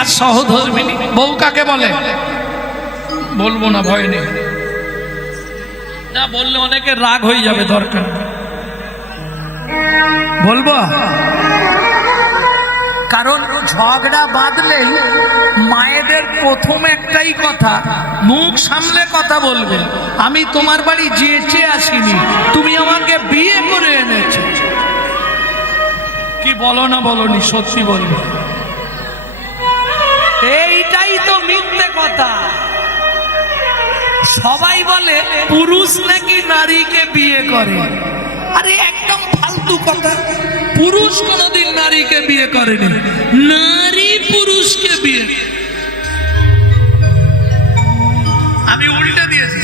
তার সহধর্মিনী। বউ কাকে বলে? বলবো না, ভয় নেই, না বললে অনেকে রাগ হয়ে যাবে, দরকার বলবো। কারণ ঝগড়া বাঁধলেই মায়েদের প্রথম একটাই কথা, মুখ সামলে কথা বলবে, আমি তোমার বাড়ি যেচে আসিনি, তুমি আমাকে বিয়ে করে এনেছো। কি বলো না বলনি, সত্যি বলবে। এইটাই তো মিথ্যে কথা। সবাই বলে পুরুষ নাকি নারীকে বিয়ে করে, আরে একদম ফালতু কথা। পুরুষ কোনদিন নারীকে বিয়ে করেনি, নারী পুরুষকে বিয়ে। আমি উল্টে দিয়েছি,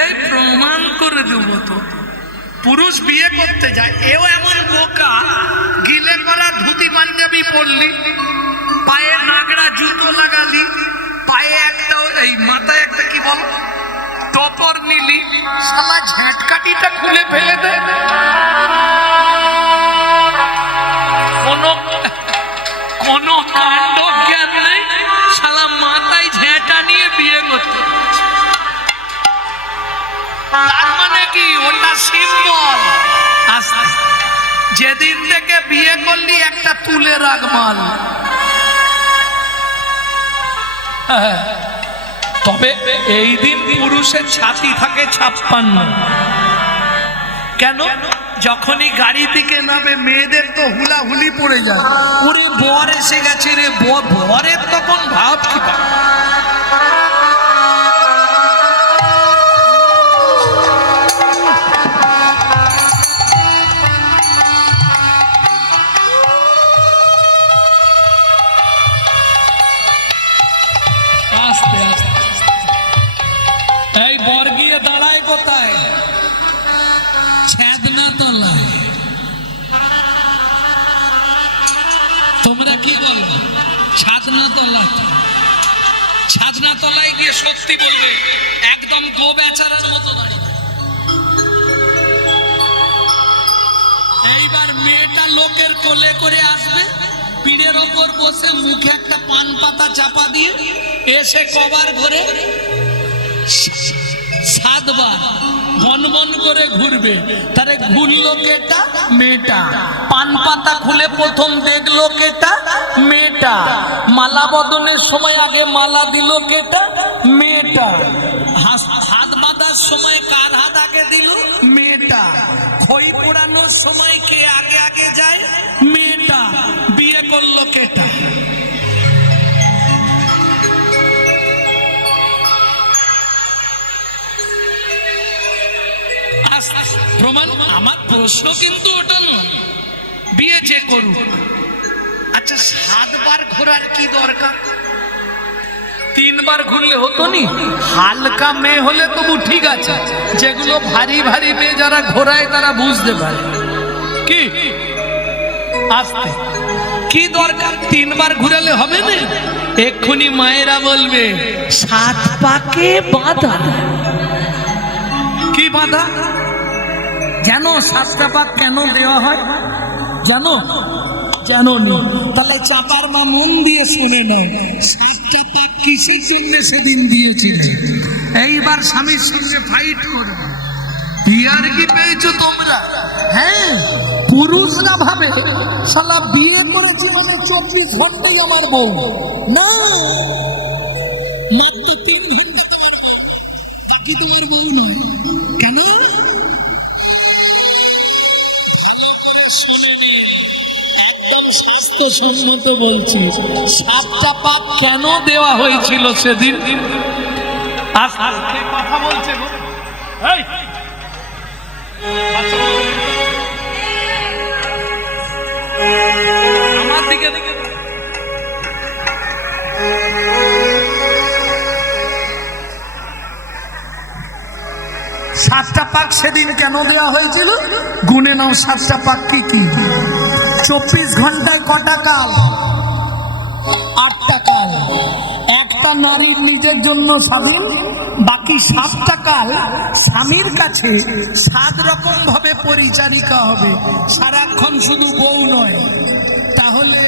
এই প্রমাণ করে দেব তো। পুরুষ বিয়ে করতে যায়, এও এমন বোকা, গিলে করা ধুতি পাঞ্জাবি পরলি, পায়ে নাগড়া জুতো লাগালি, পায়ে একটা এই মাথায় একটা কি বল টপর নিলি, শালা ঝাঁটকাটিটা খুলে ফেলে দে। কোনো কাণ্ড জ্ঞান নেই, শালা মাথায় ঝেঁটা নিয়ে বিয়ে করতে। তার মানে কি? ওটা সিম্বল। যেদিন থেকে বিয়ে করলি একটা তুলে রাখ মাল। তবে এই দিন পুরুষের ছাতি থাকে 56। কেন? যখনই গাড়ি থেকে নামে মেয়েদের তো হুলাহুলি পড়ে যায়, পুরো বর এসে গেছে রে, বরের তখন ভাব কি পায়। এই বর গিয়ে দাঁড়ায় কোথায়? ছাদনা তলায়। তোমরা কি বলো? ছাদনা তলায়। ছাদনা তলায় গিয়ে সত্যি বলবে, একদম গো বেচারার মতো দাঁড়িয়ে। এইবার মেয়েটা লোকের কোলে করে আসবে, পিঠের ওপর বসে মুখে একটা পান পাতা চাপা দিয়ে এসে কবার ঘরে 7 বার বন বন করে ঘুরবে। তারে ঘুরলো কেটা? মেয়েটা। পান পাতা খুলে প্রথম দেখলো কেটা? মেয়েটা। মালা বদনের সময় আগে মালা দিল কেটা? মেয়েটা। হাত বাঁধার সময় কার হাত আগে দিল? মেয়েটা। খই পোড়ানোর সময় কে আগে আগে যায়? মেয়েটা। বিয়ে করলো কেটা? প্রমাণ। আমার প্রশ্ন কিন্তু ওটা নয়, বিয়ে যে করুক। আচ্ছা 7 বার ঘোরার কি দরকার? 3 বার ঘুরলে হতো নি? হালকা মেয়ে হলে তবু ঠিক আছে, যেগুলো ভারী ভারী মেয়ে যারা ঘোরায় তারা বুঝতে পারে। কি আস্তে কি দরকার? 3 বার ঘুরালে হবে না? এক্ষুনি মায়েরা বলবে 7 পাকে বাঁধা। কি বাঁধা? জানো 7টা পাক কেন দেওয়া হয়? জানো? জানো নি? তাহলে চাপার মা মন দিয়ে শুনে নাও, 7টা পাক কিসের জন্য সেদিন দিয়েছিল। এইবার স্বামীর সঙ্গে ফাইট করো। বিয়ার কি পেয়েছো তোমরা? হ্যাঁ, পুরুষরা ভাবে শালা বিয়ে করেছি মানে 24 ঘন্টাই আমার বউ। না, মাত্র 3 ঘন্টা তোমার বউ, বাকি তোমার বউ নয়। কেন? একদম স্বাস্থ্যসম্মত বলছি, 7টা পাক কেন দেওয়া হয়েছিল সেদিন? আজকে কথা বলছে গো, এই আমার দিকে দিকে। 7টা পাক সেদিন কেন দেওয়া হয়েছিল? গুনে নাও 7টা পাক কি কি। 24 ঘন্টায় কটা কাল? 8টা কাল। একটা নারীর নিজের জন্য স্বাধীন, বাকি 7টা কাল স্বামীর কাছে 7 রকম ভাবে পরিচারিকা হবে, সারাক্ষণ শুধু বউ নয়। তাহলে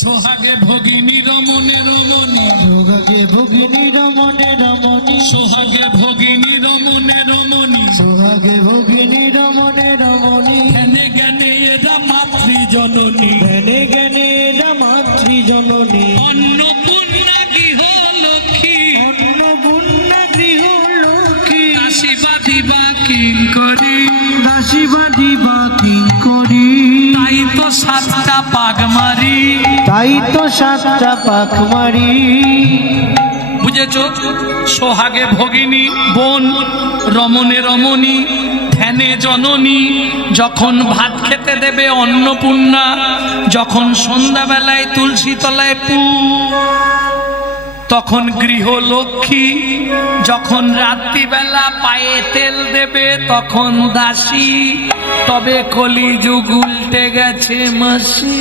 সোহাগে ভগিনী রমণে রমণী, সোহাগে ভগিনী রমণে রমণী, সোহাগে ভগিনী রমণে রমণী, সোহাগে ভগিনী রমণে রমণী, জ্ঞানে জ্ঞানে এরা মাতৃজননী, জ্ঞানে জ্ঞানে এরা মাতৃজননী, অন্নপূর্ণা গৃহ লক্ষ্মী, অন্নপূর্ণা গৃহ লক্ষ্মী, দাসীবাদী বা কিঙ্করী, দাসীবাদী বা কিঙ্করী, তাই তো সাতটা পাক মারি। তাই তো সাতটা পাক মারি। বুঝেছ? সোহাগে ভগিনী বোন, রমণে রমণী, ধ্যানে জননী, যখন ভাত খেতে দেবে অন্নপূর্ণা, যখন সন্ধ্যাবেলায় তুলসী তলায় পু, তখন গৃহলক্ষ্মী, যখন রাত্রিবেলা পায়ে তেল দেবে তখন দাসী, তবে কলিযুগ উল্টে গেছে মাসি।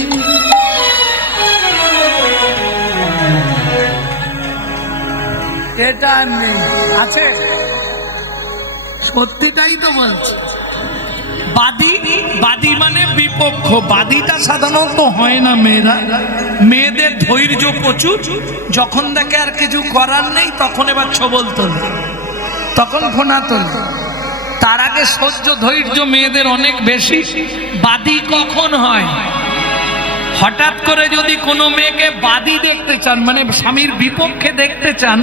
এটা নেই আছে, সত্যিটাই তো বলছি। বাদী, বাদী মানে বিপক্ষ। বাদীটা সাধারণত হয় না মেয়েরা, মেয়েদের ধৈর্য প্রচুর, যখন দেখে আর কিছু করার নেই তখন এবার ছবল তোলে, তখন ফোনা তোলে। তার আগে সহ্য ধৈর্য মেয়েদের অনেক বেশি। বাদী কখন হয়? হঠাৎ করে যদি কোনো মেয়েকে বাদী দেখতে চান, মানে স্বামীর বিপক্ষে দেখতে চান,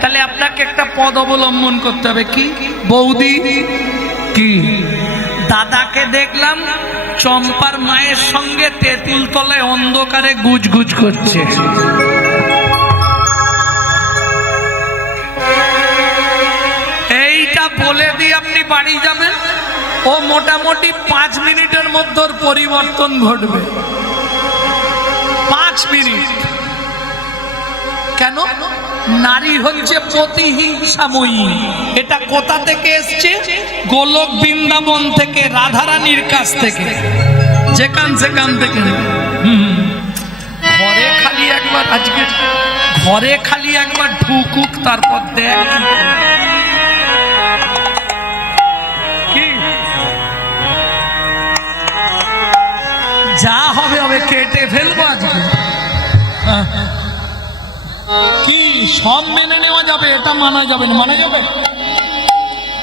তাহলে আপনাকে একটা পদ অবলম্বন করতে হবে। কি? বৌদি কি দাদাকে দেখলাম চম্পার মায়ের সঙ্গে তেঁতুল তলায় অন্ধকারে গুজগুজ করছে, এইটা বলে দিয়ে আপনি বাড়ি যাবেন, ও মোটামুটি 5 মিনিটের মধ্যে ওর পরিবর্তন ঘটবে। 5 মিনিট। কেন? নারী হচ্ছে প্রতিহিংসাময়ী। এটা কোথা থেকে এসছে? গোলক বৃন্দাবন থেকে, রাধারানীর কাছ থেকে, যেখান সেখান থেকে। ঘরে খালি একবার, আজকে ঘরে খালি একবার ঢুকুক, তারপর দেখ কি যা হবে হবে, কেটে ফেলবো আজকে। কি সব মেনে নেওয়া যাবে? এটা মানা যাবে না? মানা যাবে?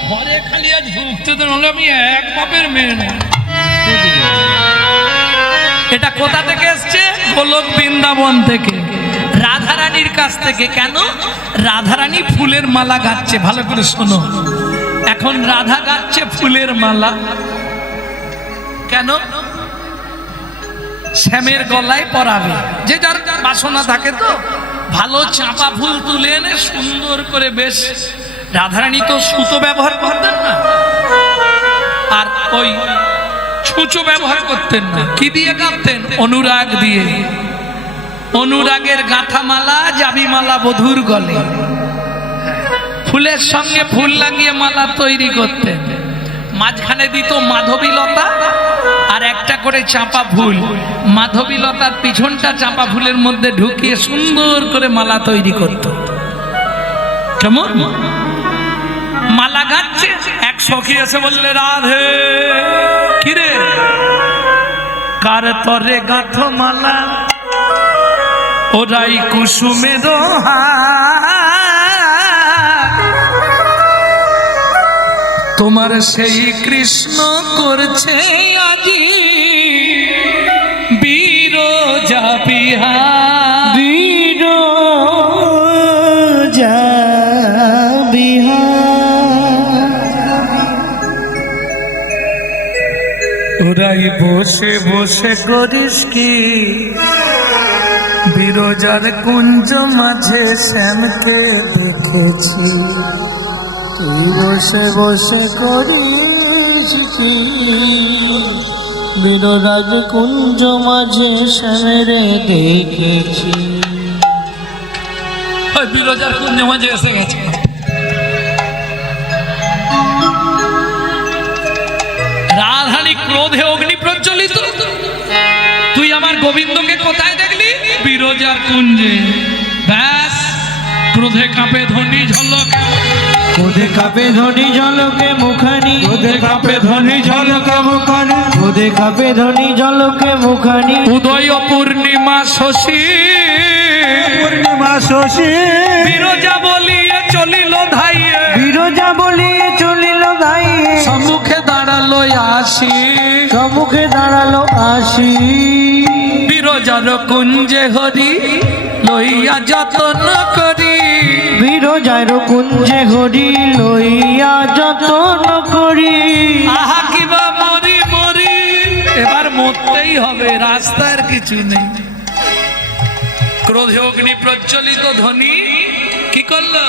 ঘরে খালি আজ ঢুকতে তো, নাহলে আমি এক বাপের মেয়ে নেই। এটা কোথা থেকে এসছে? গোলক বৃন্দাবন থেকে, রাধারানীর কাছ থেকে। কেন? রাধারানী ফুলের মালা গাচ্ছে। ভালো করে শোনো, এখন রাধা গাচ্ছে ফুলের মালা। কেন? শ্যামের গলায় পরাবে। যে যার বাসনা থাকে, তো ভালো চাঁপা ফুল তুলে এনে সুন্দর করে, বেশ। রাধারানী তো সুতো ব্যবহার করতেন না, আর ওই ছুঁচো ব্যবহার করতেন না। কি দিয়ে গাঁথতেন? অনুরাগ দিয়ে। অনুরাগের গাঁথা মালা, জাবি মালা বধূর গলে, ফুলের সঙ্গে ফুল লাগিয়ে মালা তৈরি করতেন। মাঝখানে দিত মাধবীলতা আর একটা করে চাঁপা ফুল। মাধবীলতার পিছনটা চাঁপা ফুলের মধ্যে ঢুকিয়ে সুন্দর করে মালা তৈরি করত। কেমন মালা গাচ্ছে। এক সখী এসে বললে, রাধে কিরে, কার তরে গাঁথ মালা, ওরাই কুসুমের তোমার সেই কৃষ্ণ করছে আজি বিরজা বিহার, বিরজা বিহার, ওরাই বসে বসে করিস কি, বিরজার কুঞ্জ মাঝে শ্যামকে দেখেছি, তুই বসে বসে করিস কি, বিররাজ কুঞ্জ মাঝে শ্যামেরে দেখেছি। বিরজার কুঞ্জ মাঝে এসে গেছে। রাধারানী ক্রোধে অগ্নি প্রজ্বলিত। তুই আমার গোবিন্দকে কোথায় দেখলি? বিরজার কুঞ্জে। ব্যাস, ক্রোধে কাঁপে ধ্বনি ঝলক। ওদে কাপে ধনী জলকে মুখানি, ওদে কাপে ধনী ঝলকে মুখানি, ওদে কাপে ধনী জলকে মুখানি, উদয় পূর্ণিমা শশী পূর্ণিমা শশী বিরজা বলিয়ে চলিল ধাইয়ে, বিরজা বলিয়ে চলিল গাইয়ে, সম্মুখে দাঁড়ালো আসি, সম্মুখে দাঁড়ালো আসি, বিরজার কুঞ্জে হরি লইয়া যতন করি, বিরজার কুঞ্জে হরি লইয়া যতন করি। আহা কিবা মরি মরি, এবার মরতেই হবে, রাস্তার কিছু নেই। ক্রোধে অগ্নি প্রজ্বলিত ধ্বনি কি করলো?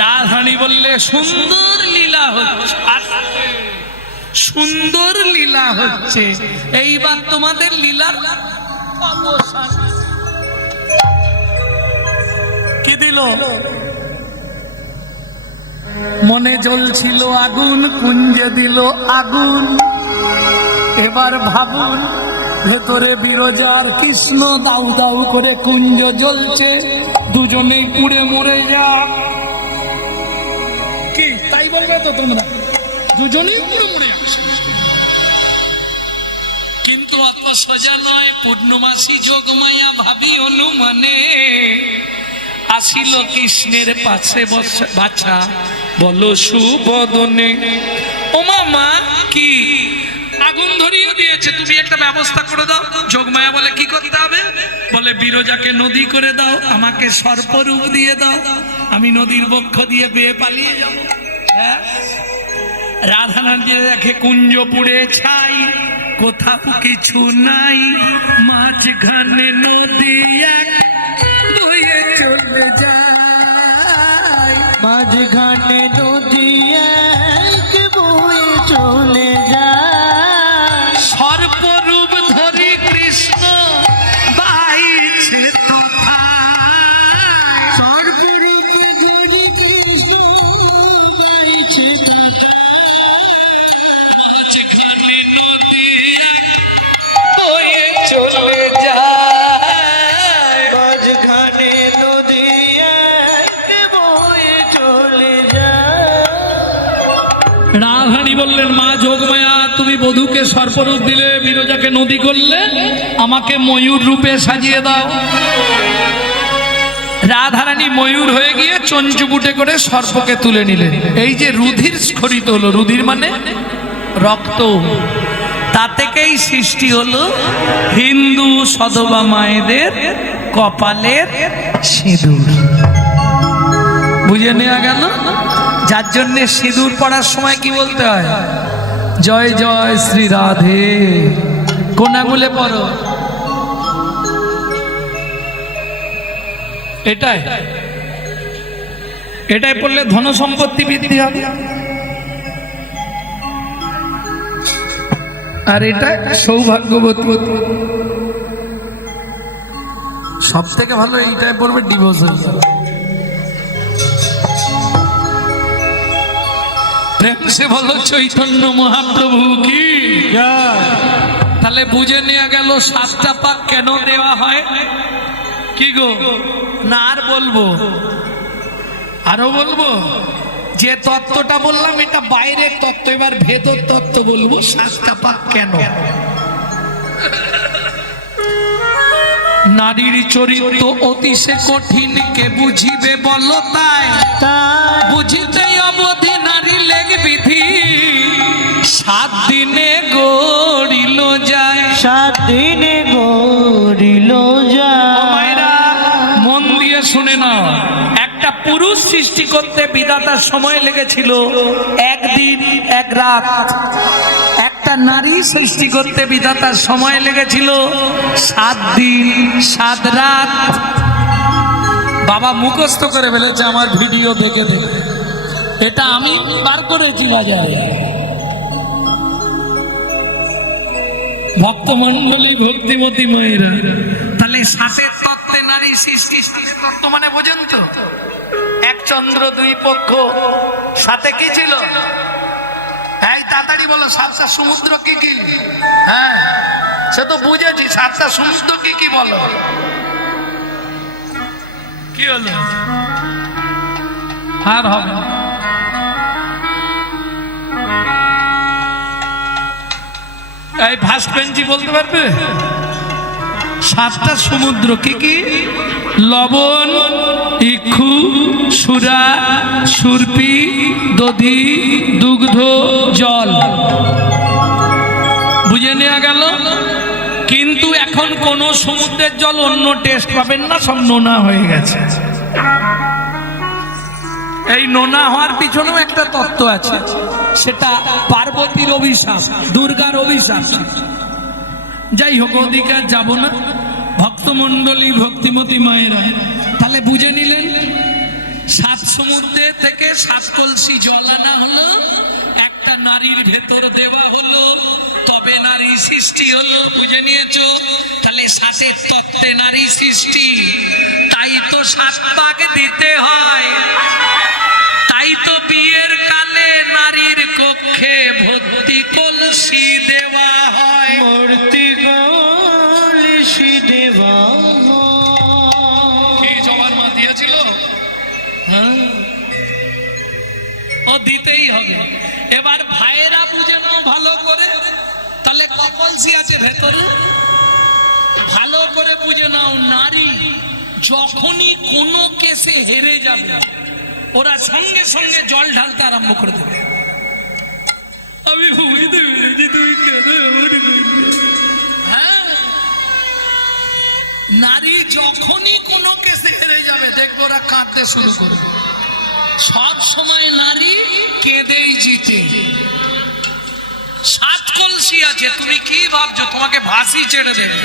রাধারানী বললে সুন্দর লীলা হচ্ছে, আস্তে, সুন্দর লীলা হচ্ছে, এইবার তোমাদের লীলার অবসান। কি দিল? মনে জ্বলছিল আগুন, কুঞ্জে দিল আগুন। এবার ভাবুন, ভেতরে বিরজার কৃষ্ণ দাউ দাউ করে কুঞ্জ জ্বলছে, দুজনেই পুড়ে মরে যা। কি তাই বলবে তো তোমরা? দুজনেই পুড়ে মরে যাচ্ছে। কিন্তু অত সোজা নয়। পূর্ণমাসী যোগমায়া ভাবি অনুমানে আসিল কৃষ্ণের পাশে বাছা, বলো সুবদনে, ও মামা কি আগুন ধরিয়ে দিয়েছে, তুমি একটা ব্যবস্থা করে দাও। যোগমায়া বলে কি করতে হবে? বলে বিরজাকে নদী করে দাও, আমাকে সর্পরূপ দিয়ে দাও, আমি নদীর বক্ষ দিয়ে বেয়ে পালিয়ে যাব। হ্যাঁ, রাধারানী দেখে কুঞ্জ পুড়ে ছাই, কোথাও কিছু নাই, মাঝখানে নদী এক বয়ে চলে যায়, মাঝখানে নদী এক বয়ে চলে যায়, সর্বরূপ ধরি কৃষ্ণ বাইছে কোথায়, সর্বরূপে ধরি কৃষ্ণ গাইছে মাঝখানে নদী এক বয়ে চলে যায়, মাঝখানে নদী এক বয়ে চলে যায়। রাধারানী বললেন, মা যোগমায়া তুমি বধূকে সর্পরূপ দিলে, বিরজাকে নদী করলে, আমাকে ময়ূর রূপে সাজিয়ে দাও। রাধারানী ময়ূর হয়ে গিয়ে চঞ্চুপুটে করে সর্পকে তুলে নিলেন। এই যে রুধির স্খলিত হলো, রুধির মানে রক্ত, তা থেকেই সৃষ্টি হলো হিন্দু সধবা মায়েদের কপালের সিঁদুর। বুঝে নেওয়া গেল? যার জন্যে সিঁদুর পড়ার সময় কি বলতে হয়? জয় জয় শ্রী রাধে। কোন আঙুলে পড়ো? এটাই এটাই পড়লে ধন সম্পত্তি বৃদ্ধি হবে। আর এটা সৌভাগ্যবতী। সব থেকে ভালো এইটাই পড়বে, ডিভোর্স হয়ে যাবে। প্রেম সে বলো চৈতন্য মহাপ্রভু কি। তাহলে বুঝে নেওয়া গেল 7টা পাক কেন দেওয়া হয়। কি গো, না আর বলবো? আরো বলবো। যে তত্ত্বটা বললাম এটা বাইরের তত্ত্ব, এবার ভেতর তত্ত্ব বলবো। 7টা পাক কেন? নারীর চরিত্র অতি সে কঠিন, কে বুঝিবে বলো তাই, বুঝিতে অবধি নারী লেগ বিধি, 7 দিনে গড়িল যায়, 7 দিনে গড়িল যায়। মায়েরা মন দিয়ে শুনে নাও, একটা পুরুষ সৃষ্টি করতে বিধাতার সময় লেগেছিল 1 দিন 1 রাত, একটা নারী সৃষ্টি করতে বিধাতার সময় লেগেছিল 7 দিন 7 রাত। বাবা মুখস্থ করে ফেলেছে আমার ভিডিও দেখে দেখে, এটা আমি বার করেছি বাজারে। ভক্তমন্ডলী ভক্তিমতী মায়েরা, তাহলে 7 তত্ত্বে নারী সৃষ্টি। 7 তত্ত্ব মানে বোঝেন তো? 1 চন্দ্র 2 পক্ষ, সাথে কি ছিল? এই তাড়াতাড়ি বলো, 7টা সমুদ্র কি কি? হ্যাঁ সে তো বুঝেছি, 7টা সমুদ্র কি কি বলো? কি হলো? আর হবে না। এই ফার্স্ট বেঞ্চি বলতে পারবে? 7টা সমুদ্র কি কি? লবণ, ইক্ষু, সুরা, সুরপি, দধি, দুগ্ধ, জল। বুঝে নেওয়া গেল। কিন্তু এখন কোন সমুদ্রের জল অন্য টেস্ট পাবেন না, সব নোনা হয়ে গেছে। এই নোনা হওয়ার পিছনেও একটা তত্ত্ব আছে, সেটা পার্বতীর অভিশাপ, দুর্গার অভিশাপ। যাই হোক, ওদিকে আর যাবো না। ভক্তমণ্ডলী, ভক্তিমতী মায়েরা, তাহলে বুঝে নিলেন 7 সমুদ্রে থেকে 7 কলসি জল আনা হলো, একটা নারীর ভেতর দেওয়া হলো, তবে নারী সৃষ্টি হলো। বুঝে নিয়েছো? তাহলে 7 তত্ত্বে নারী সৃষ্টি। তাই তো 7 ভাগ দিতে হয়। তাই তো বিয়ের কালে নারীর কক্ষে ভর্তি কলসি দেওয়া হয়। মূর্তি কলসি দেওয়া কি জবার মা দিয়েছিল? হ্যাঁ, ও দিতেই হবে। এবার ভাইয়েরা বুঝে নাও ভালো করে, তাহলে কলসি আছে ভেতরে? ভালো করে বুঝে নাও, নারী যখনই কোনো কেসে হেরে যাবে, ওরা সঙ্গে সঙ্গে জল ঢালতে আরম্ভ করে দেবে। আমি বুঝতে পেরেছি তুই কেন এমন করলি। হ্যাঁ, নারী যখনই কোনো কেসে হেরে যাবে, দেখবো ওরা কাঁদতে শুরু করবে। সব সময় নারী কেঁদেই জিতে। 7 কলসি আছে, তুমি কি ভাবছো তোমাকে ভাসি ছেড়ে দেবে?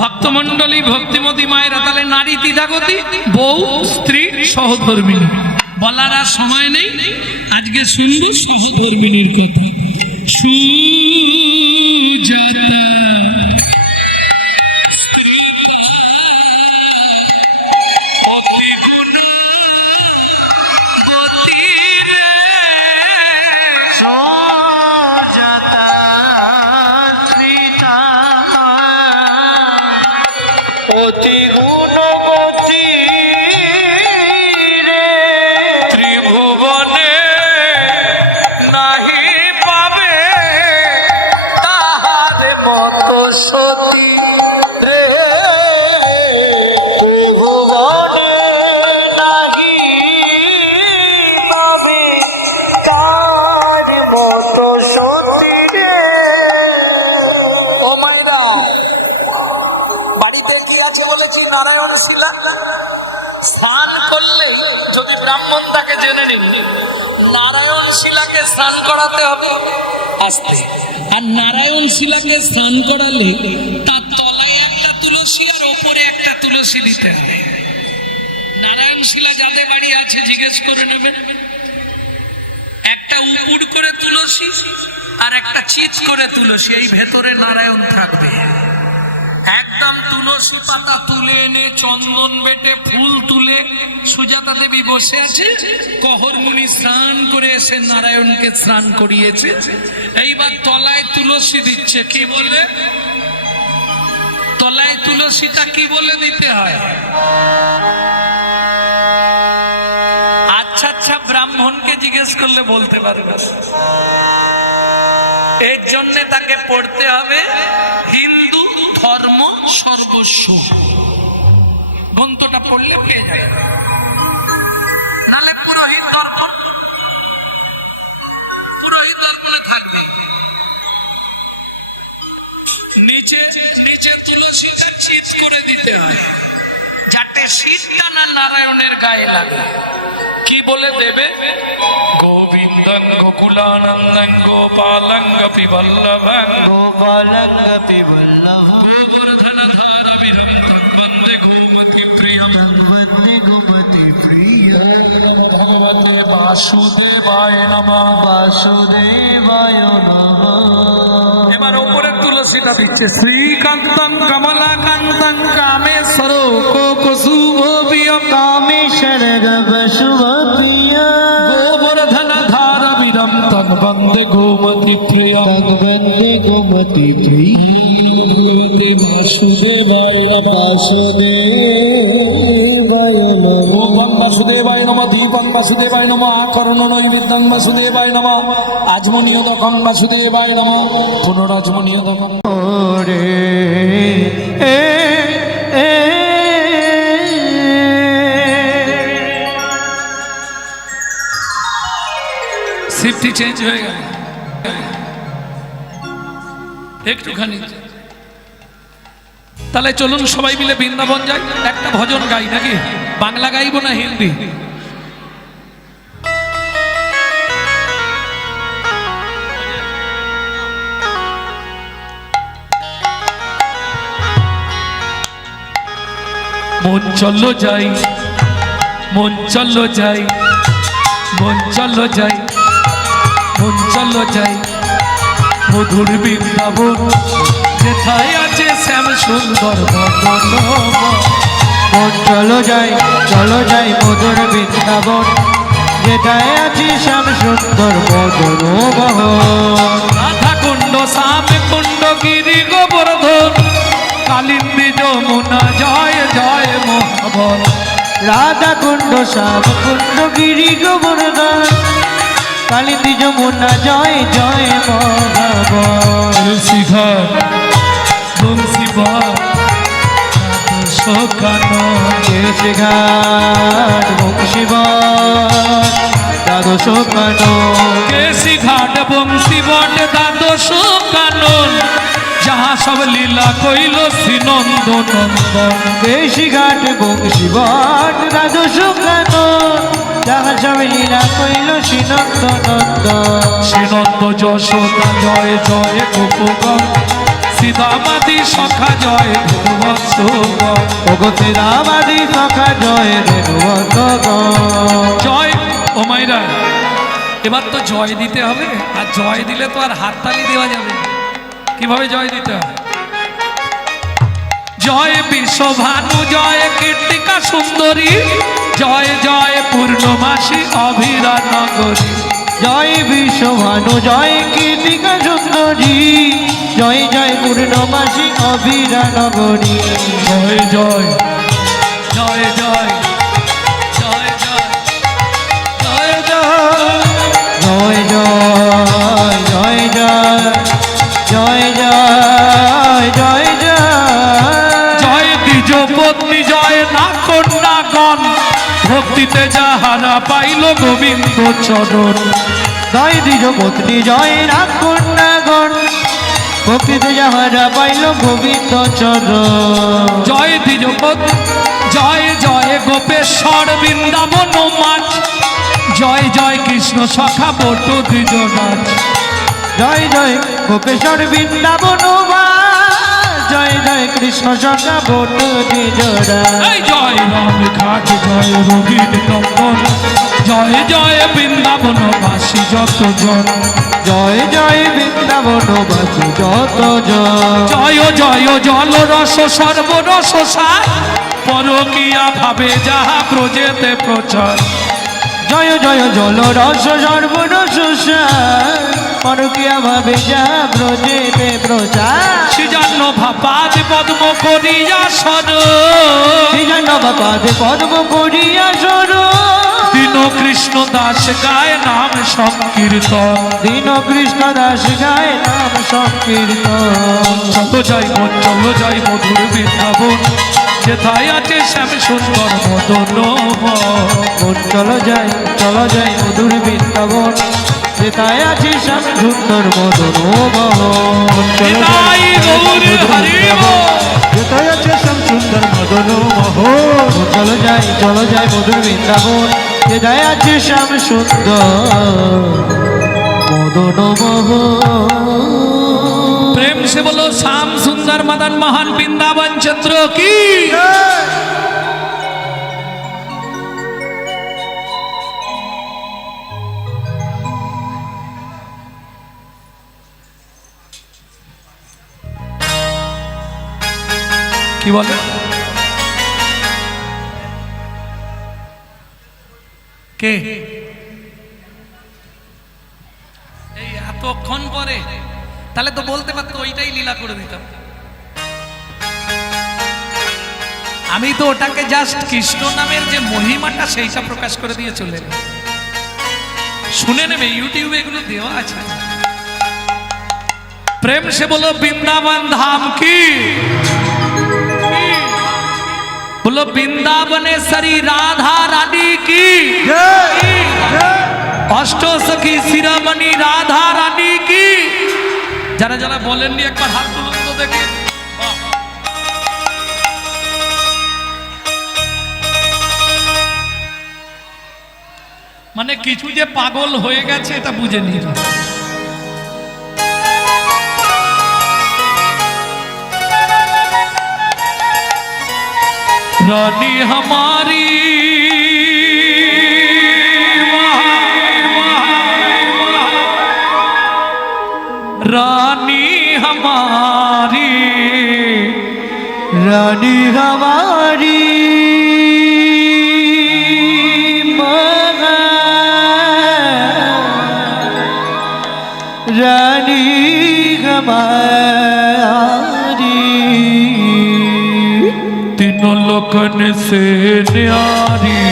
ভক্তমণ্ডলী, ভক্তিমতী মায়েরা, তাহলে নারী দ্বিধাগতি, বউ, স্ত্রী, সহধর্মিণী। বলার আর সময় নেই, আজকে শুনবো সহধর্মিণীর কথা। সুজাতা সুজাতা শ্রীতা অতি গুণবতী রে, ত্রিভুবনে নাহি পাবে তাহার মতো সতী রে। ত্রিভুবনে নাহি পাবে তার মতো সতী রে। ও মায়েরা, বাড়িতে কি আছে বলেছি? নারায়ণ শিলা। স্নান করলে যদি ব্রাহ্মণ তাকে জেনে নিন, নারায়ণ শিলাকে স্নান করাতে হবে আস্তে। আর নারায়ণ শিলাকে স্নান করালে তার তলায় একটা তুলসী আর ওপরে একটা তুলসী দিতে হবে। নারায়ণ শিলা যাদের বাড়ি আছে জিজ্ঞেস করে নেবেন। একটা উপুর করে তুলসী আর একটা চিত করে তুলসী, এই ভেতরে নারায়ণ থাকবে। একদম তুলসী পাতা তুলে এনে চন্দন বেটে ফুল তুলে সুজাতা দেবী বসে আছে, কহর মুনি স্নান করে এসে নারায়ণকে স্নান করিয়েছে। এইবার তলায় তুলসী দিচ্ছে। কি বলে? তলায় তুলসীটা কি বলে দিতে হয়? আচ্ছা আচ্ছা, ব্রাহ্মণকে জিজ্ঞেস করলে বলতে পারবে। এর জন্য তাকে পড়তে হবে হিন্দু ধর্ম সর্বস্ব। গ্রন্থটা পড়লে পেয়ে যায়, নালে পুরোহিত দর্পণ, পুরোহিত দর্পণে থাকবে। নিচে নিচে তুলসীটা চিত করে দিতে হয়, যাতে শীতটা না নারায়ণের গায়ে লাগে। কি বলে দেবে? গোবিন্দং গোকুলানন্দং গোপালং গোপী বল্লভং গোপালং গোপী বল্লভং গোবর্ধনধার বিরন্তং বন্দে গোমতী প্রিয়ং বন্দে গোমতী প্রিয়া। ভগবতে বাসুদেবায় নমঃ। বাসুদেবায় নমঃ। এবার উপরে তুলসীটা দিচ্ছে। শ্রীকান্তং কমলাকান্তং কামেশ্বর কোকুশুভ প্রিয় কামেশ্বর রব শুভ প্রিয়া। গোবর্ধনধার বিরন্তং বন্দে গোমতী প্রিয়ং বন্দে গোমতী প্রিয়া। ভগবতে বাসুদেবায় নমঃ। বাসুদেবায় নমঃ। ওম বাসুদেবায় নমঃ, দীপং বাসুদেবায় নমঃ, আকরণ নৈবেদ্যং বাসুদেবায় নমঃ, আজমনীয়দকং বাসুদেবায় নমঃ, পুনরাজমনীয়দকং। ওরে এ এ শিফটি চেঞ্জ হয়ে গেল একটুখানি। তাহলে চলুন সবাই মিলে বৃন্দাবন যাই, একটা ভজন গাই নাকি? বাংলা গাইবো না হিন্দি? মন চলো যাই, মন চলো যাই, মন চলো যাই, মন চলো যাই মধুর বৃন্দাবন, যেথায় আছে শ্যাম সুন্দর বদন। মন চলো যাই মধুর বৃন্দাবন, যেটায় আছি শ্যাম সুন্দর বদন বহন। রাধা কুণ্ড শ্যাম কুণ্ড গিরি গোবর্ধন, কালিন্দী যমুনা জয় জয় মোহন। রাধা কুণ্ড শ্যাম কুণ্ড গিরি গোবর্ধন, কালিন্দী যমুনা জয় জয় মহাবন। তুলসী ঘর তুলসী বর শোকানো, কেশে ঘাট বংশীবন দ্বাদশ কানন। কেশি ঘাট বংশী বট দ্বাদশ কানন, যাহা সব লীলা কইল শ্রীনন্দ নন্দন। কেশি ঘাট বংশীবন দ্বাদশ কানন, যাহা সব লীলা কইল শ্রীনন্দ নন্দন। শ্রীনন্দ যশোদা জয় জয় গোপগণ, সীতামাদি সখা জয় ধ্রুবৎসগণ। ভগতে রামাদি সখা জয় রেণুবন্ধগণ। জয় ও মাইরা, এবার তো জয় দিতে হবে, আর জয় দিলে তো আর হাততালি দেওয়া যাবে না। কিভাবে জয় দিতে হবে? জয় বিশ্বভানু জয় কীর্তিকা সুন্দরী, জয় জয় পূর্ণমাসী অভিরা নগরী। জয় বিশ্বভানু জয় কীর্তিকা সুন্দরী, জয় জয় পূর্ণমাসী অভিরা নগরী। জয় জয় জয় জয় জয় জয় জয় জয় জয় জয় জয় জয় জয় জয় জয় জয়। জয় দ্বিজ পত্নী জয় না কন্যাগণ, ভক্তিতে যাহারা পাইল গোবিন্দ চরণ। জয় দ্বিজ পত্নী জয় রাগ কন্যাগণ, ভক্তিতে যাহারা পাইল গোবিন্দ চরণ। জয় দ্বিজ পত্নী জয় জয় গোপেশ্বর বৃন্দাবন মাঝ, জয় জয় কৃষ্ণ সখা বট দ্বিজ নাচ। জয় জয় গোপেশ্বর বৃন্দাবন বাস, জয় জয় কৃষ্ণ সখা বট দ্বিজরা। এই জয় রাম ঘাট জয় রোগীর নন্দন, জয় জয় বৃন্দাবন বাসী যত জন। জয় জয় বৃন্দাবন বাসী যত জন। জয় জয় জল রস সর্বরস সার, পরকিয়া ভাবে যাহা ব্রজেতে প্রচার। জয় জয় জল রস সর্বরস সার, পরকিয়া ভাবে যা ব্রজেতে প্রচার। সৃজন্য ভাপাদ পদ্ম করিয়া সর, সৃজন বাপাদে পদ্ম করিয়া সর। দীন কৃষ্ণ দাস গায় নাম সংকীর্তন। দীন কৃষ্ণ দাস গায় নাম সংকীর্তন। চলো যাই মন চলো যাই মধুর বৃন্দাবন, যেথায় আছে শ্যাম সুন্দর মদন। মন চলো যাই মধুর বৃন্দাবন, যেতায় আছে শ্যাম সুন্দর মদন মোহন। চলো নিতাই গৌর হরি বল। যেটাই আছে শ্যাম সুন্দর মদন মোহন। চলো যাই মধুর বৃন্দাবন, যেতায় আছে শ্যাম সুন্দর মদন মোহন। प्रेम से बोलो श्याम सुंदर मदन मोहन वृंदावन चंद्र की। কি বলে কে এই এতক্ষণ পরে? তাহলে তো বলতে পারতো ওইটাই লীলা করে দিতাম। আমি তো ওটাকে জাস্ট কৃষ্ণ নামের যে মহিমাটা সেইটা প্রকাশ করে দিয়ে চলে গেলাম। শুনে নেবে, ইউটিউবে এগুলো দেওয়া আছে। प्रेम से बोलो वृंदावन धाम की, बोलो वृंदावनेश्वरी राधा रानी की, अष्टो सखी शिरोमणि राधा रानी की। যারা যারা বলেননি একবার হাত তুলুন তো দেখি। মানে কিছু যে পাগল হয়ে গেছে এটা বুঝে নিন। रानी हमारी रानी हमारी रानी हमारी रानी हमारी तीनों लोकन से न्यारी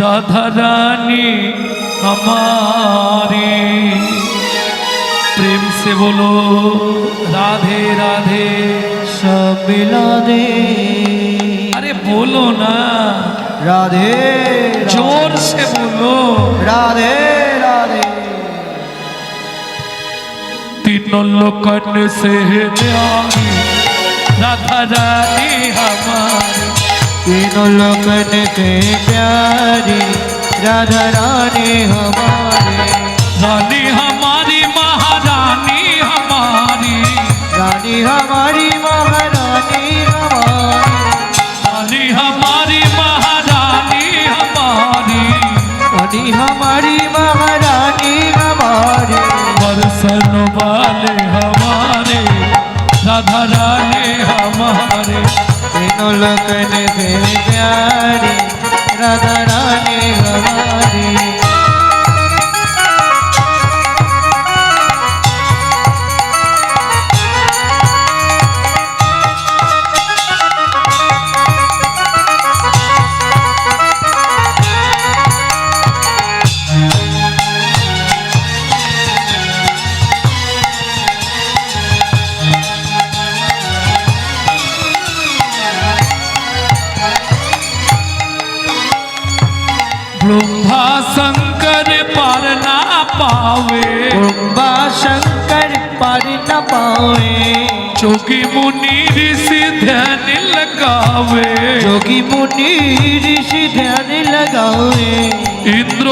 राधा रानी हमारी। प्रेम से बोलो राधे राधे सब मिला दे। अरे बोलो ना, राधे जोर से बोलो राधे राधे। तीनों लोकन से न्यारी राधा रानी हमारी। तीनों लोकन से प्यारी राधा रानी हमारी। रानी हमारी महारानी हमारी, रानी हमारी महारानी हमारी। रानी हमारी महारानी हमारी। रानी हमारी महारानी हमारी। बरसन वाले हमारे राधा रानी हमारे। तीनों लोकन से प्यारी राधा रानी हमारी। ब्रह्मा शंकर पार ना पावे, ब्रह्मा शंकर पार न पावे। जोगी मुनि ऋषि ध्यान लगावे, जोगी मुनि ऋषि ध्यान लगावे। इंद्र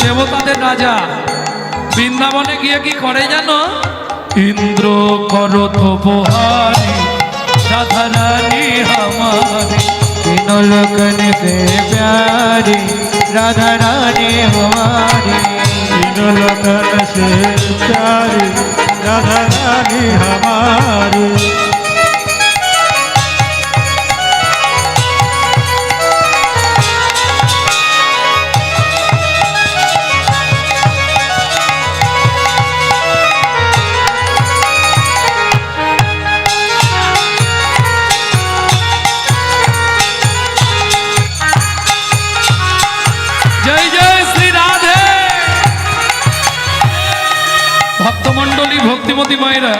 देवताদের রাজা বৃন্দাবনে গিয়ে কি করে জানো? इंद्र करो तो बोहारी राधा रानी हमारी। तीनों लोकन से प्यारी राधा रानी हमारी। तीनों लोकन से प्यारी राधा रानी हमारी। जय जय श्री राधे। ভক্তমণ্ডলী ভক্তিমতী মায়েরা,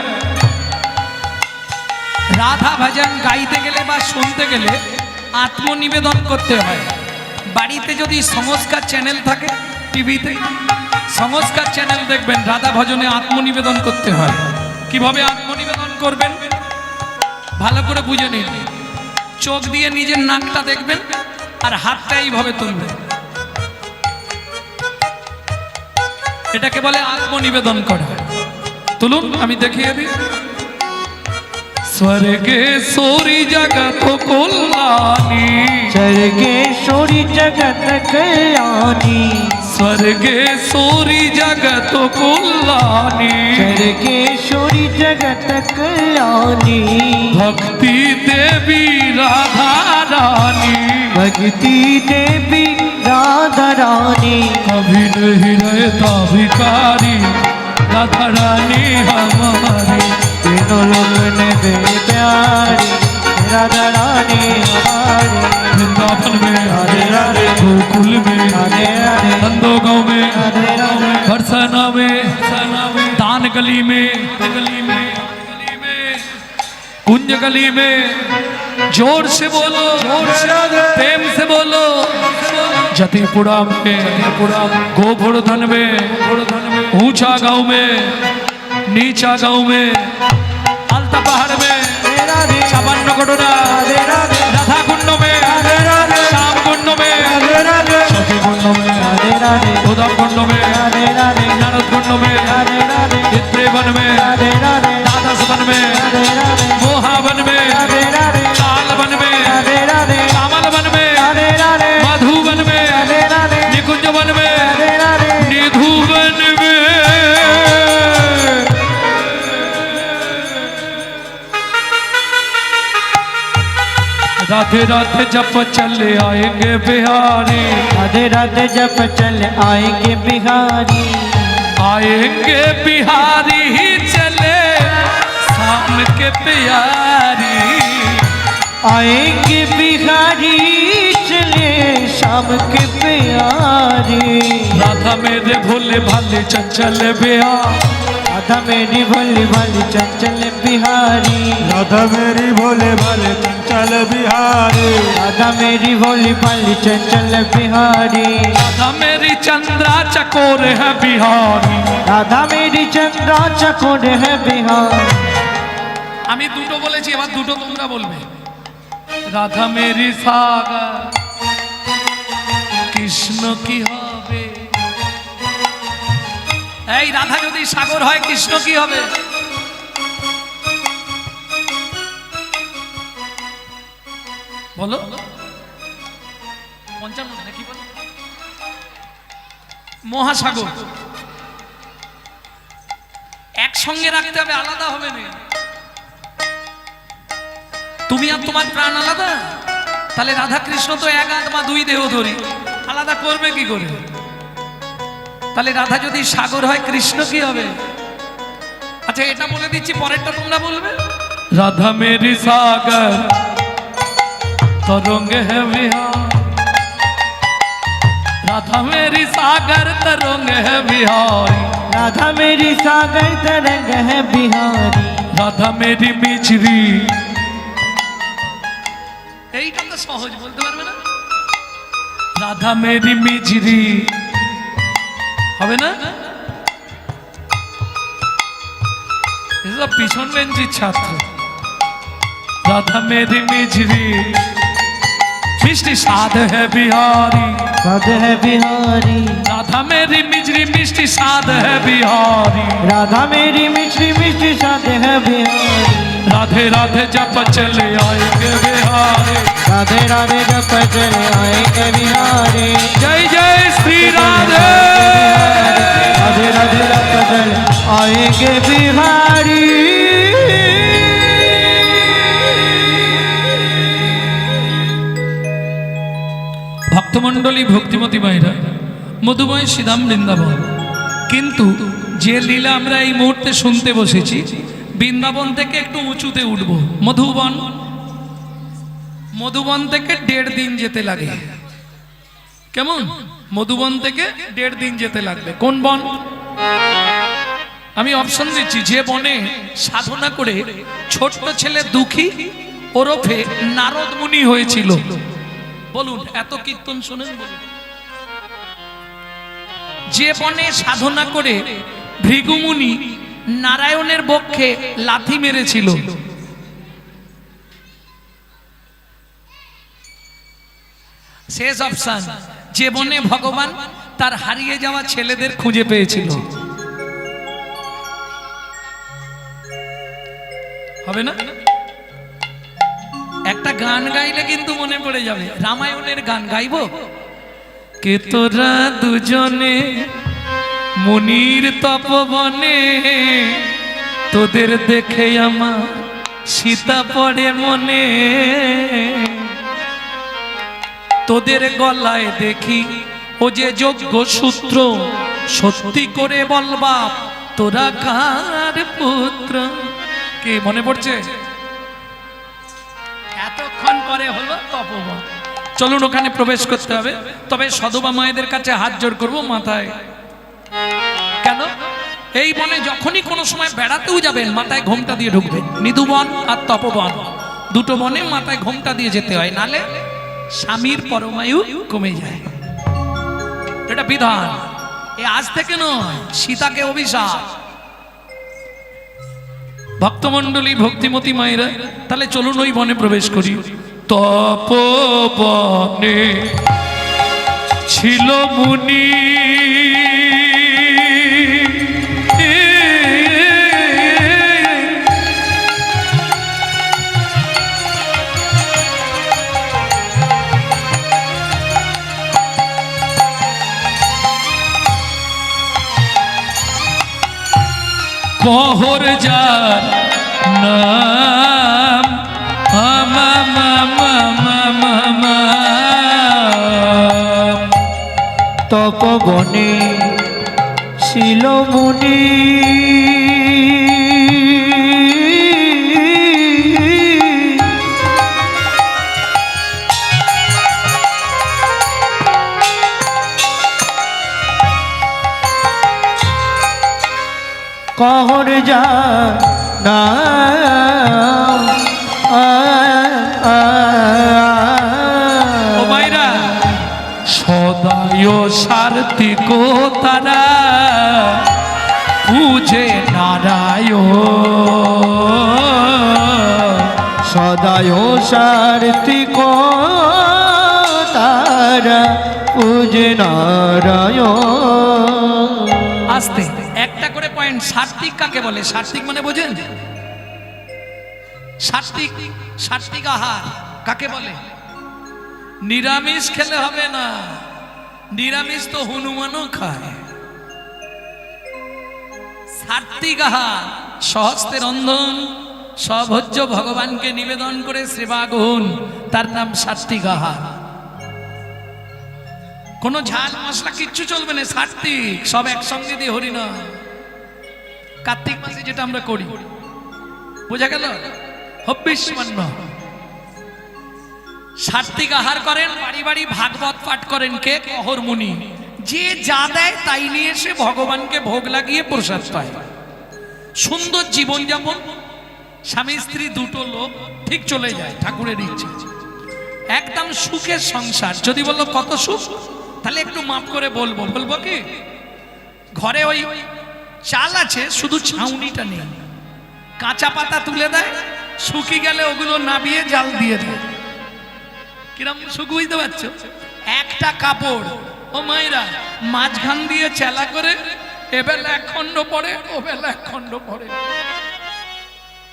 রাধা ভজন গাইতে গেলে বা শুনতে গেলে আত্মনিবেদন করতে হয়। বাড়িতে যদি সংস্কার চ্যানেল থাকে, টিভিতে সংস্কার চ্যানেল দেখবেন, রাধা ভজনে আত্মনিবেদন করতে হয়। কিভাবে আত্মনিবেদন করবেন ভালো করে বুঝে নিন। চোখ দিয়ে নিজের নাকটা দেখবেন আর হাতটা এইভাবে তুলবেন, এটাকে বলে আত্মনিবেদন করা। তুলুন আমি দেখিয়ে দিই। স্বর্গে সোরি জগত কল্যাণী, स्वर्गेश्वरी जगत कल्याणी। स्वर्गे सोरी जगत कल्याणी। स्वर्गेश्वरी जगत कल्याणी। भक्ति देवी राधा रानी, भक्ति देवी राधा रानी। कभी नहीं रहता भिखारी राधा रानी हमारी। तीनों लोकन से प्यारी राधा रानी कुंज गली में जोर से बोलो, प्रेम से बोलो। जतीपुरा में, गोवर्धन में, ऊंचा गांव में, नीचा गांव में, अलता पहाड़ में, छापन्न कटोरा, राधा कुंड में, श्याम कुंड में, सखी कुंड में, उधम कुंड में, नारद कुंड में, चित्रेवन में, द्वादश वन में, मोहावन में, लाल वन में, श्यामल वन में, मधुवन में, निकुंज वन में, निधुवन में। राधे राधे जप चले आएंगे बिहारी, राधे राधे जप चले आएंगे बिहारी, आएंगे बिहारी ही चले शाम के प्यारी, आएंगे बिहारी चले शाम के प्यारी। राधा मेरे भोले भाले चंचल बिहार, राधा मेरी भोली भाली चंचल बिहारी, राधा मेरी भोले भाले चंचल बिहारी, राधा मेरी भोली भाली चंचल बिहारी, राधा मेरी चंद्रा चकोर है बिहारी। राधा मेरी चंद्रा चकोर है बिहारी। আমি দুটো বলেছি, এবার দুটো তোমরা বলবে। রাধা মেরি সাগর কৃষ্ণ কি হবে? এই রাধা যদি সাগর হয় কৃষ্ণ কি হবে? বলো 55 নাকি বলো? মহাসাগর একসঙ্গে রাখতে হবে, আলাদা হবে না। তুমি আর তোমার প্রাণ আলাদা, তাহলে রাধা কৃষ্ণ তো এক আত্মা দুই দেহ ধরি, আলাদা করবে কি করে? তাহলে রাধা যদি সাগর হয় কৃষ্ণ কি হবে? আচ্ছা এটা বলে দিচ্ছি, পরেরটা তোমরা বলবে। রাধা মেরি সাগর तरंग है बिहार, राधा मेरी सागर तरंग है बिहारी, राधा मेरी सागर तरंग है बिहारी, राधा मेरी मिचरी। এইটা তো সহজ বলতে পারবে না? রাধা মেরি মিচরি হবে না? এসব পিছন বেঞ্চির ছাত্র। রাধা মেরি মিচরি मिष्टी साध है बिहारी, साध है बिहारी, राधा मेरी मिजरी मिष्टी साध है बिहारी, राधा मेरी मिश्री मिश्री साध है बिहारी, राधे राधे जप चले आएंगे बिहारी, राधे राधे जप चले आएंगे बिहारी, जय जय श्री राधे। राधे राधे जप चले आएंगे बिहारी। ভক্তমণ্ডলী ভক্তিমতী মায়েরা, মধুময় শ্রীধাম বৃন্দাবন। কিন্তু যে লীলা আমরা এই মুহূর্তে শুনতে বসেছি, বৃন্দাবন থেকে একটু উঁচুতে উঠব। মধুবন, মধুবন থেকে 1.5 দিন যেতে লাগে। কেমন? মধুবন থেকে 1.5 দিন যেতে লাগবে। কোন বন? আমি অপশন দিচ্ছি। যে বনে সাধনা করে ছোট্ট ছেলে দুঃখী ওরফে নারদ মুনি হয়েছিল। বলুন, এত কীর্তন শোনেন বলুন। যে বনে সাধনা করে ভৃগুমুনি নারায়ণের বক্ষে লাথি মেরেছিল। শেষ অপশন। যে বনে ভগবান তার হারিয়ে যাওয়া ছেলেদের খুঁজে পেয়েছিল। হবে না? একটা গান গাইলে কিন্তু মনে পড়ে যাবে। রামায়ণের গান গাইবো। কে তোরা দুজনে মুনির তপবনে, তোদের দেখে আমার সীতা পড়ে মনে, তোদের গলায় দেখি ও যে যোগ্য সূত্র, সত্যি করে বলবা তোরা কার পুত্র। কে মনে পড়ছে? এতক্ষণ পরে হলো তপবন। চলুন ওখানে প্রবেশ করতে হবে। তবে সধবা মায়েদের কাছে হাত জোড় করবো মাথায়। কেন? এই বনে যখনই কোনো সময় বেড়াতেও যাবেন মাথায় ঘোমটা দিয়ে ঢুকবেন। নিধুবন আর তপবন দুটো বনে মাথায় ঘোমটা দিয়ে যেতে হয়, নালে স্বামীর পরমায়ু কমে যায়। এটা বিধান, এ আজ থেকে নয়, সীতাকে অভিশাপ। ভক্তমণ্ডলী, ভক্তিমতী মায়েরা, তাহলে চলুন ওই বনে প্রবেশ করি। তপবনে ছিল মুনি, কহর যার নাম তপবনে ছিল মুনি, কহর যা নাম ও মাইরা সদায় সার্থিক তারা পূজে নারায়ণ, সদায় সার্থিক তারা পূজে নারায়ণ। আস্তে একটা করে পয়েন্ট। সাত্বিক কাকে বলে? সাত্বিক মানে বোঝেন? সাত্বিক, সাত্বিক আহার কাকে বলে? নিরামিষ খেলে হবে না, নিরামিষ তো হনুমানও খায়। সাত্বিক আহার সহস্তে রন্ধন, সভোজ্য ভগবানকে নিবেদন করে সেবা গ্রহণ, তার নাম সাত্বিক আহার। কোনো ঝাল মশলা কিচ্ছু চলবে না, সাত্বিক, সব একসঙ্গে দিয়ে হরিনাম। কার্তিক মাসে যেটা আমরা করি, বোঝা গেল? হব্বিষ্মান্ন সাত্বিক আহার করেন, বাড়ি বাড়ি ভাগবত পাঠ করেন। কে? কহর মুনি। যে যা দেয় তাই নিয়ে এসে ভগবানকে ভোগ লাগিয়ে প্রসাদ পায়। সুন্দর জীবনযাপন, স্বামী স্ত্রী দুটো লোক ঠিক চলে যায় ঠাকুরের ইচ্ছে, একদম সুখের সংসার। যদি বললো কত সুখ, তাহলে একটু মাপ করে বলবো। বলবো কি? ঘরে ওই চাল আছে, শুধু ছাউনিটা নেই, কাঁচা পাতা তুলে দেয়, শুকিয়ে গেলে ওগুলো নাবিয়ে জাল দিয়ে দেয়। কিরম সুখ, বুঝতে পারছো? একটা কাপড়, ও মায়েরা, মাঝখান দিয়ে চেলা করে এবেলা এক খণ্ড পড়ে, ও বেলা এক খণ্ড পড়ে।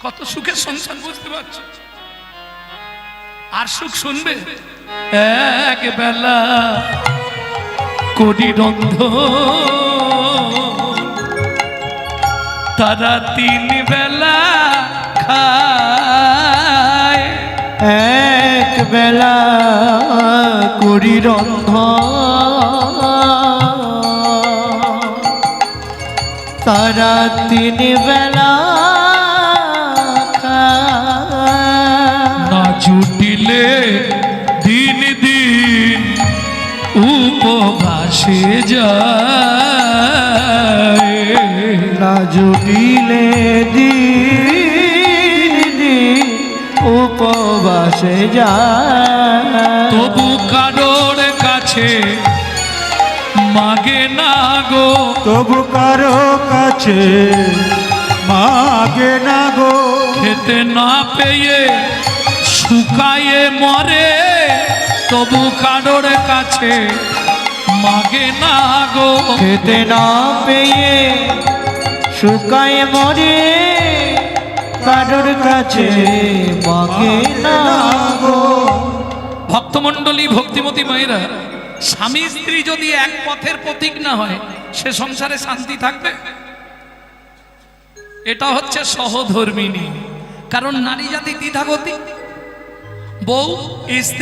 কত সুখের সংসার, বুঝতে পারছো? আর সুখ শুনবে? এক বেলা করি রন্ধন, তারা তিন বেলা খায়। এক বেলা করি রন্ধন, তারা তিন বেলা খায়। না জুটিলে দিন দিন উপবাসে যায়, না জুটিলে দিন দিন উপবাসে যায়। তবু কারোর কাছে মাগে না গো, তবু কারো কাছে মাগে না গো। খেতে না পেয়ে শুকায়ে মরে, তবু কারোর কাছে মাগে না গো। খেতে না পেয়ে শুকায় মরে, কারোর কাছে মাগে না গো। ভক্তমণ্ডলী, ভক্তিমতী মায়েরা, স্বামী স্ত্রী যদি এক পথের প্রতীক না হয়, সে সংসারে শান্তি থাকবে? এটা হচ্ছে সহধর্মিণী। কারণ নারী জাতি দ্বিধাগতি, বউ স্ত্রী